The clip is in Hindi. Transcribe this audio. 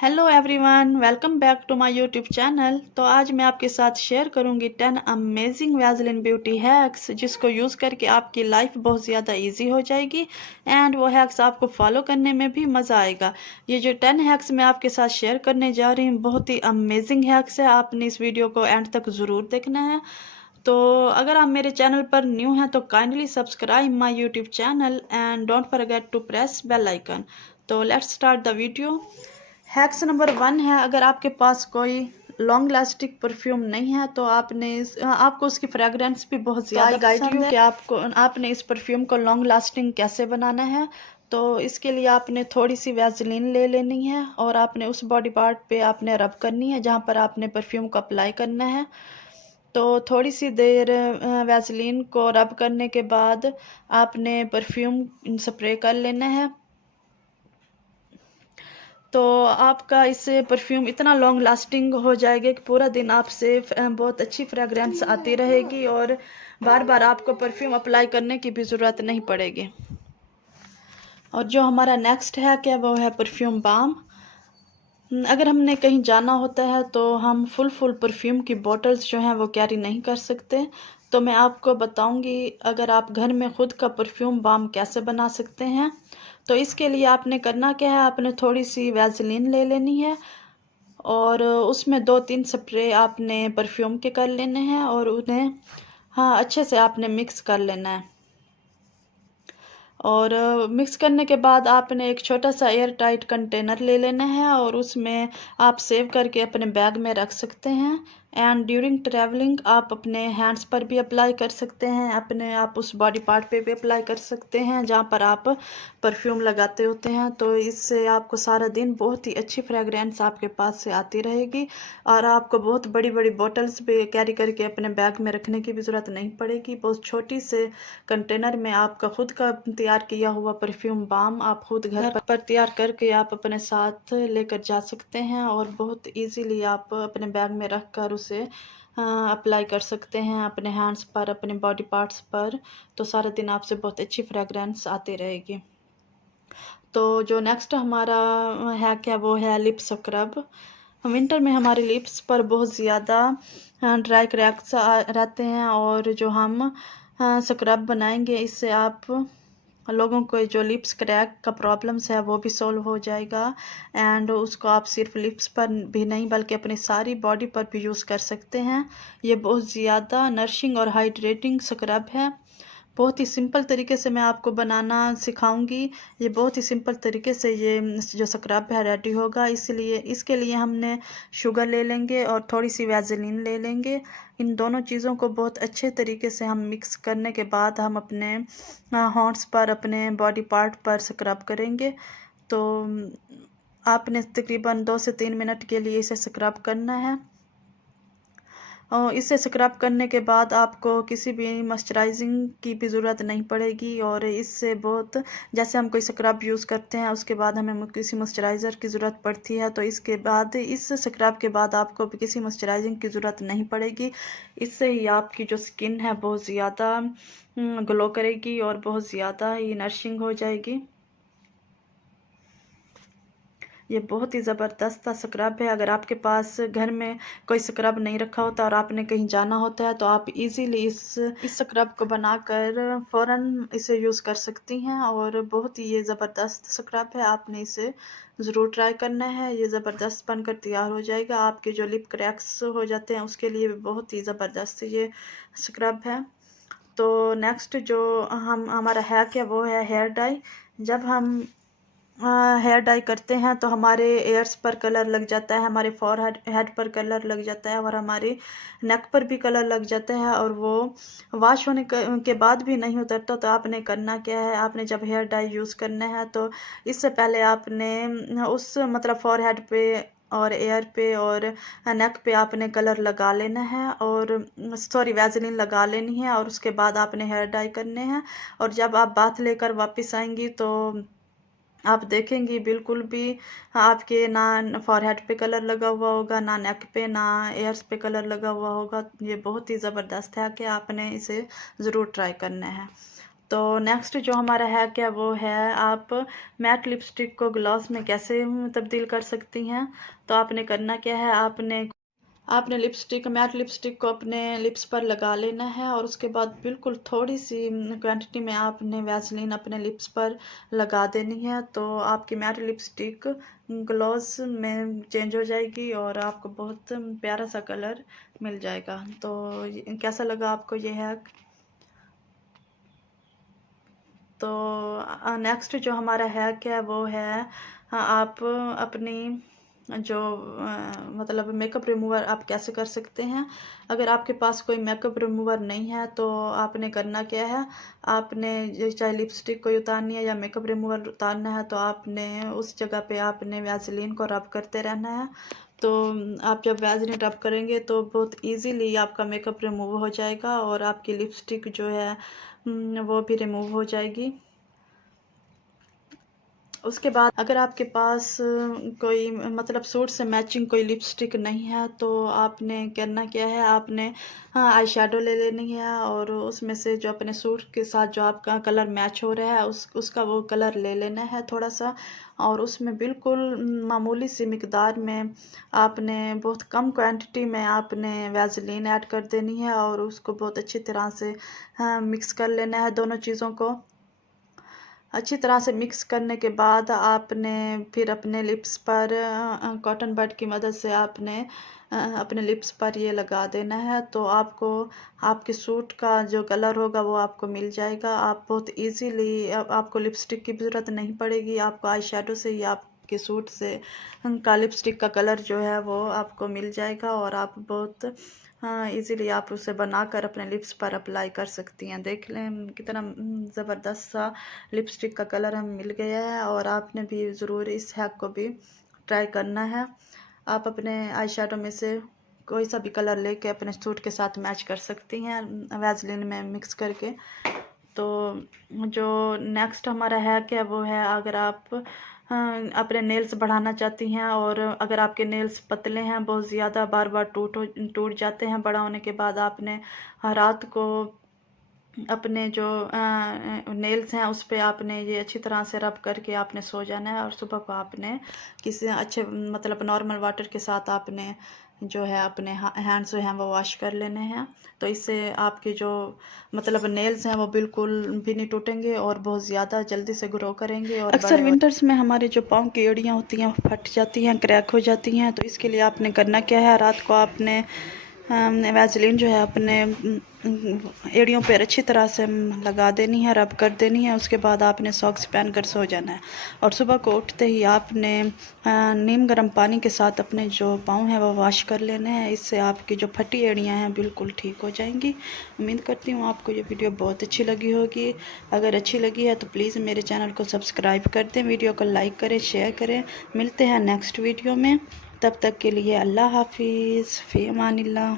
Hello everyone, welcome back to my YouTube channel. तो आज मैं आपके साथ शेयर करूंगी 10 अमेजिंग वैसलीन ब्यूटी हैक्स जिसको यूज़ करके आपकी लाइफ बहुत ज़्यादा इजी हो जाएगी एंड वो हैक्स आपको फॉलो करने में भी मज़ा आएगा। ये जो 10 हैक्स मैं आपके साथ शेयर करने जा रही हूँ बहुत ही अमेजिंग हैक्स है। आपने इस वीडियो को एंड तक ज़रूर देखना है। तो अगर आप मेरे चैनल पर न्यू हैं तो kindly subscribe my YouTube channel and don't forget to press bell icon. तो let's start the video. Hacks number 1 है, अगर आपके पास कोई लॉन्ग लास्टिंग परफ्यूम नहीं है तो आपको उसकी फ्रेगरेंस भी बहुत ज़्यादा पसंद है कि आपने इस परफ्यूम को लॉन्ग लास्टिंग कैसे बनाना है। तो इसके लिए आपने थोड़ी सी वैसलीन ले लेनी है और आपने उस बॉडी पार्ट पे आपने रब करनी है जहाँ पर आपने परफ्यूम को अप्लाई करना है। तो थोड़ी सी देर वैसलीन को रब करने के बाद आपने परफ्यूम स्प्रे कर लेना है। तो आपका इससे परफ्यूम इतना लॉन्ग लास्टिंग हो जाएगा कि पूरा दिन आपसे बहुत अच्छी फ्रेगरेंस आती रहेगी और बार बार आपको परफ्यूम अप्लाई करने की भी ज़रूरत नहीं पड़ेगी। और जो हमारा नेक्स्ट है क्या वो है परफ्यूम बाम। अगर हमने कहीं जाना होता है तो हम फुल परफ्यूम की बॉटल्स जो हैं वो कैरी नहीं कर सकते। तो मैं आपको बताऊंगी अगर आप घर में ख़ुद का परफ्यूम बाम कैसे बना सकते हैं। तो इसके लिए आपने करना क्या है, आपने थोड़ी सी वैसलीन ले लेनी है और उसमें 2-3 स्प्रे आपने परफ्यूम के कर लेने हैं और उन्हें अच्छे से आपने मिक्स कर लेना है। और मिक्स करने के बाद आपने एक छोटा सा एयर टाइट कंटेनर ले लेना है और उसमें आप सेव करके अपने बैग में रख सकते हैं। एंड ड्यूरिंग ट्रैवलिंग आप अपने हैंड्स पर भी अप्लाई कर सकते हैं, आप उस बॉडी पार्ट पे भी अप्लाई कर सकते हैं जहाँ पर आप परफ्यूम लगाते होते हैं। तो इससे आपको सारा दिन बहुत ही अच्छी फ्रेगरेंस आपके पास से आती रहेगी और आपको बहुत बड़ी बड़ी बॉटल्स भी कैरी करके अपने बैग में रखने की भी ज़रूरत नहीं पड़ेगी। बहुत छोटी से कंटेनर में आपका खुद का तैयार किया हुआ परफ्यूम बाम आप खुद घर पर तैयार करके आप अपने साथ लेकर जा सकते हैं और बहुत इजीली आप अपने बैग में रख कर उसे अप्लाई कर सकते हैं अपने हैंड्स पर, अपने बॉडी पार्ट्स पर। तो सारा दिन आपसे बहुत अच्छी फ्रेगरेंस आती रहेगी। तो जो नेक्स्ट हमारा है क्या वो है लिप स्क्रब। विंटर में हमारे लिप्स पर बहुत ज़्यादा ड्राई क्रैक्स रहते हैं और जो हम स्क्रब बनाएंगे इससे आप लोगों को जो लिप्स क्रैक का प्रॉब्लम्स है वो भी सॉल्व हो जाएगा। एंड उसको आप सिर्फ लिप्स पर भी नहीं बल्कि अपनी सारी बॉडी पर भी यूज़ कर सकते हैं। ये बहुत ज़्यादा नरिशिंग और हाइड्रेटिंग स्क्रब है। बहुत ही सिंपल तरीके से मैं आपको बनाना सिखाऊंगी। ये बहुत ही सिंपल तरीके से ये जो स्क्रब है रेडी होगा। इसलिए इसके लिए हमने शुगर ले लेंगे और थोड़ी सी वैसलीन ले लेंगे। इन दोनों चीज़ों को बहुत अच्छे तरीके से हम मिक्स करने के बाद हम अपने हॉट्स पर, अपने बॉडी पार्ट पर स्क्रब करेंगे। तो आपने तकरीबन 2 से 3 मिनट के लिए इसे स्क्रब करना है। और इसे स्क्रब करने के बाद आपको किसी भी मॉइस्चराइजिंग की भी ज़रूरत नहीं पड़ेगी और इससे बहुत जैसे हम कोई स्क्रब यूज़ करते हैं उसके बाद हमें किसी मॉइस्चराइज़र की ज़रूरत पड़ती है, तो इसके बाद इस स्क्रब के बाद आपको भी किसी मॉइस्चराइजिंग की ज़रूरत नहीं पड़ेगी। इससे ही आपकी जो स्किन है बहुत ज़्यादा ग्लो करेगी और बहुत ज़्यादा ही नरिशिंग हो जाएगी। ये बहुत ही ज़बरदस्त स्क्रब है। अगर आपके पास घर में कोई स्क्रब नहीं रखा होता और आपने कहीं जाना होता है तो आप इजीली इस स्क्रब को बनाकर फ़ौरन इसे यूज़ कर सकती हैं और बहुत ही ये ज़बरदस्त स्क्रब है। आपने इसे ज़रूर ट्राई करना है। ये ज़बरदस्त बनकर तैयार हो जाएगा। आपके जो लिप क्रैक्स हो जाते हैं उसके लिए भी बहुत ही ज़बरदस्त ये स्क्रब है। तो नेक्स्ट जो हमारा है क्या वो है हेयर डाई। जब हम हेयर डाई करते हैं तो हमारे एयर्स पर कलर लग जाता है, हमारे फॉरहेड हेड पर कलर लग जाता है और हमारे नेक पर भी कलर लग जाता है और वो वॉश होने के बाद भी नहीं उतरता। तो आपने करना क्या है, आपने जब हेयर डाई यूज़ करना है तो इससे पहले आपने उस मतलब फॉरहेड पे और एयर पे और नेक पे आपने कलर लगा लेना है और सॉरी वैसलीन लगा लेनी है और उसके बाद आपने हेयर डाई करने हैं। और जब आप बाथ लेकर वापस आएंगी तो आप देखेंगी बिल्कुल भी आपके ना फॉरहेड पे कलर लगा हुआ होगा, ना नेक पे, ना एयर्स पे कलर लगा हुआ होगा। ये बहुत ही ज़बरदस्त है कि आपने इसे ज़रूर ट्राई करना है। तो नेक्स्ट जो हमारा है क्या वो है, आप मैट लिपस्टिक को ग्लॉस में कैसे तब्दील कर सकती हैं। तो आपने करना क्या है, आपने मैट लिपस्टिक को अपने लिप्स पर लगा लेना है और उसके बाद बिल्कुल थोड़ी सी क्वांटिटी में आपने वैसलीन अपने लिप्स पर लगा देनी है। तो आपकी मैट लिपस्टिक ग्लॉस में चेंज हो जाएगी और आपको बहुत प्यारा सा कलर मिल जाएगा। तो कैसा लगा आपको ये हैक। तो नेक्स्ट जो हमारा हैक है वो है, आप अपनी जो मतलब मेकअप रिमूवर आप कैसे कर सकते हैं। अगर आपके पास कोई मेकअप रिमूवर नहीं है तो आपने करना क्या है, आपने चाहे लिपस्टिक कोई उतारनी है या मेकअप रिमूवर उतारना है तो आपने उस जगह पे आपने वैसलीन को रब करते रहना है। तो आप जब वैसलीन रब करेंगे तो बहुत इजीली आपका मेकअप रिमूव हो जाएगा और आपकी लिपस्टिक जो है वो भी रिमूव हो जाएगी। उसके बाद अगर आपके पास कोई मतलब सूट से मैचिंग कोई लिपस्टिक नहीं है तो आपने करना क्या है, आपने आई शेडो ले लेनी है और उसमें से जो अपने सूट के साथ जो आपका कलर मैच हो रहा है उसका वो कलर ले लेना है थोड़ा सा, और उसमें बिल्कुल मामूली सी मिकदार में आपने बहुत कम क्वांटिटी में आपने वैसलीन ऐड कर देनी है और उसको बहुत अच्छी तरह से मिक्स कर लेना है। दोनों चीज़ों को अच्छी तरह से मिक्स करने के बाद आपने फिर अपने लिप्स पर कॉटन बड की मदद से आपने अपने लिप्स पर ये लगा देना है। तो आपको आपके सूट का जो कलर होगा वो आपको मिल जाएगा। आप बहुत इजीली आपको लिपस्टिक की ज़रूरत नहीं पड़ेगी, आपको आई शेडो से ही आपके सूट से का लिपस्टिक का कलर जो है वो आपको मिल जाएगा और आप बहुत इजीली आप उसे बनाकर अपने लिप्स पर अप्लाई कर सकती हैं। देख लें कितना ज़बरदस्त सा लिपस्टिक का कलर हमें मिल गया है और आपने भी ज़रूर इस हैक को भी ट्राई करना है। आप अपने आई शेडो में से कोई सा भी कलर लेके अपने सूट के साथ मैच कर सकती हैं वैसलीन में मिक्स करके। तो जो नेक्स्ट हमारा हैक है वो है, अगर आप अपने नेल्स बढ़ाना चाहती हैं और अगर आपके नेल्स पतले हैं बहुत ज़्यादा, बार बार टूट जाते हैं बड़ा होने के बाद, आपने रात को अपने जो नेल्स हैं उस पे आपने ये अच्छी तरह से रब करके आपने सो जाना है और सुबह को आपने किसी अच्छे मतलब नॉर्मल वाटर के साथ आपने जो है अपने हैंड्स जो हैं वो वॉश कर लेने हैं। तो इससे आपके जो मतलब नेल्स हैं वो बिल्कुल भी नहीं टूटेंगे और बहुत ज़्यादा जल्दी से ग्रो करेंगे। और अक्सर विंटर्स में हमारे जो पाँव की एड़ियाँ होती हैं फट जाती हैं, क्रैक हो जाती हैं। तो इसके लिए आपने करना क्या है, रात को आपने वैसलीन जो है अपने एड़ियों पर अच्छी तरह से लगा देनी है, रब कर देनी है। उसके बाद आपने सॉक्स पहन कर सो जाना है और सुबह को उठते ही आपने नीम गर्म पानी के साथ अपने जो पाँव हैं वो वॉश कर लेने हैं। इससे आपकी जो फटी एड़ियाँ हैं बिल्कुल ठीक हो जाएंगी। उम्मीद करती हूँ आपको ये वीडियो बहुत अच्छी लगी होगी। अगर अच्छी लगी है तो प्लीज़ मेरे चैनल को सब्सक्राइब कर दें, वीडियो को लाइक करें, शेयर करें। मिलते हैं नेक्स्ट वीडियो में, तब तक के लिए अल्लाह हाफिज़, फ़ी अमानिल्लाह।